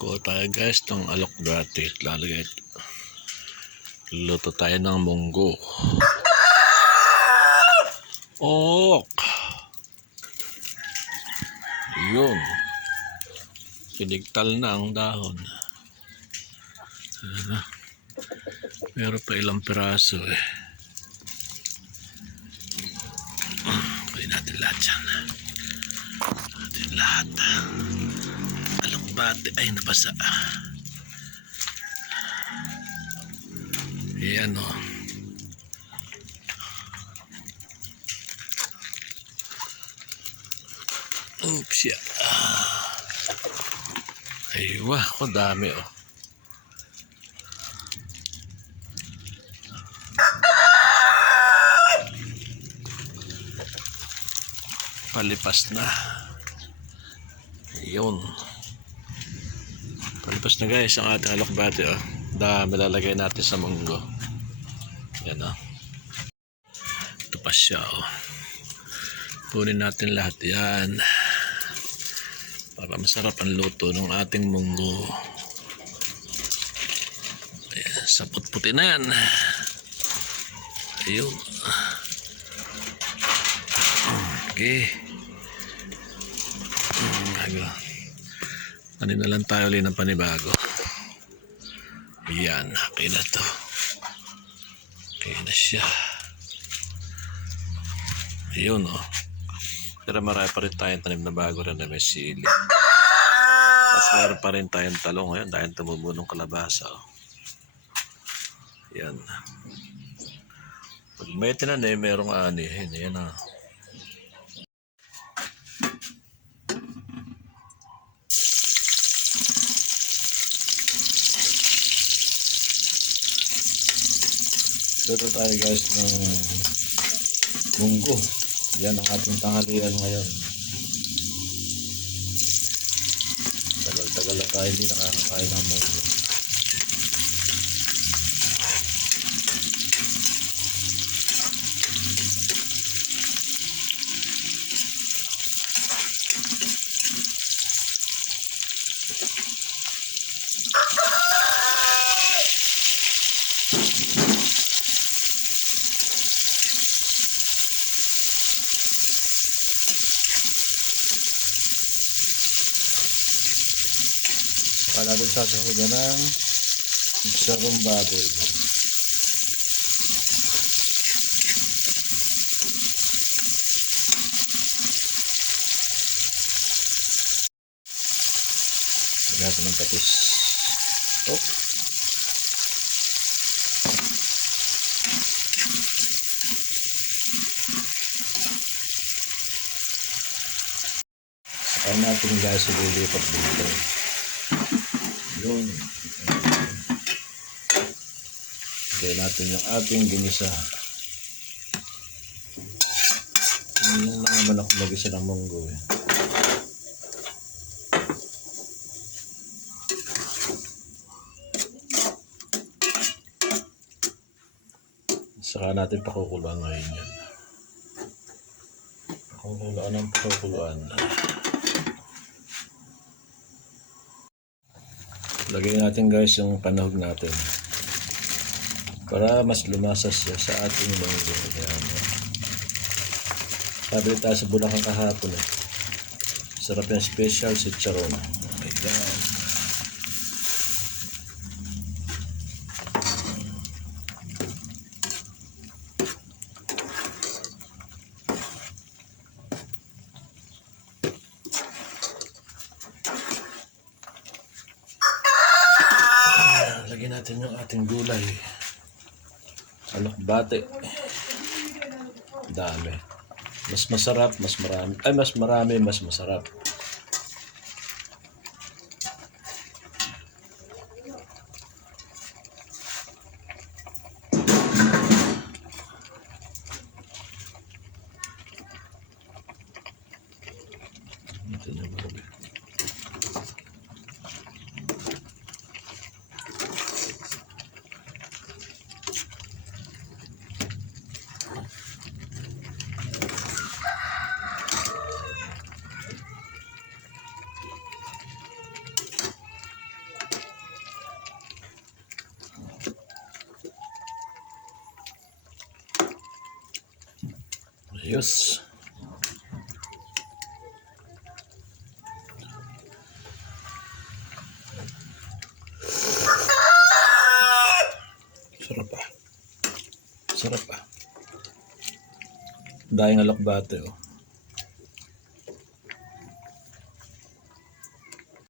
Kuha tayo guys ng alok dati. Lalagay. Luto tayo ng munggo. Ok. Yun. Pinigtal na ang dahon. Ayan na. Meron pa ilang piraso eh. Kunin natin lahat yan. Natin lahat. Alokbate. Ay, napasa. Ayan o. Oops, yeah. Ay, wah, dami oh. Palipas na. Yun. Palipas na guys ang ating alokbate oh. Dami lalagay natin sa munggo. Yan oh. Ito pa siya oh. Punin natin lahat yan. Para masarap ang luto ng ating munggo. Ayan, sapot puti na yan. Ayun. Okay. Hmm, bago. Ano na lang tayo ulit ng panibago. Yan, okay na to. Okay na siya. Ayun oh. Pero marami pa rin tayong tanim na bago rin na may sili. Tapos meron pa rin tayong talong ngayon dahil tumubunong kalabasa. Oh. Yan. Pag may tinanim, merong anihin. Yan ah. Dito tayo guys ng munggo. Yan ang ating tanghalian ngayon. Tagal-tagal na tayo hindi nakakakain ng munggo. Saka natin sasahugan ng sarong baboy. Lagyan ng patis. Oh. Saka natin guys ililipat dito. Yun. Lagyan natin yung ating ginisa. Yan lang naman ako mag-isa ng munggo eh. Saka natin pakukuluan ngayon yan. Pakukuluan ng pakukuluan. Lagyan natin guys yung panahog natin. Para mas lumasas siya sa ating munggo. Ayan. Sabi tayo sa Bulacan kahapon eh. Sarap yung special si Charon. Oh my God. Ayan, Lagyan natin yung ating gulay. Alokbate. Dami. Mas masarap, mas marami. Ay, mas marami, mas masarap. Ito na marami. Ayos. Sarap pa. Sarap pa. Dahil ng alokbate oh.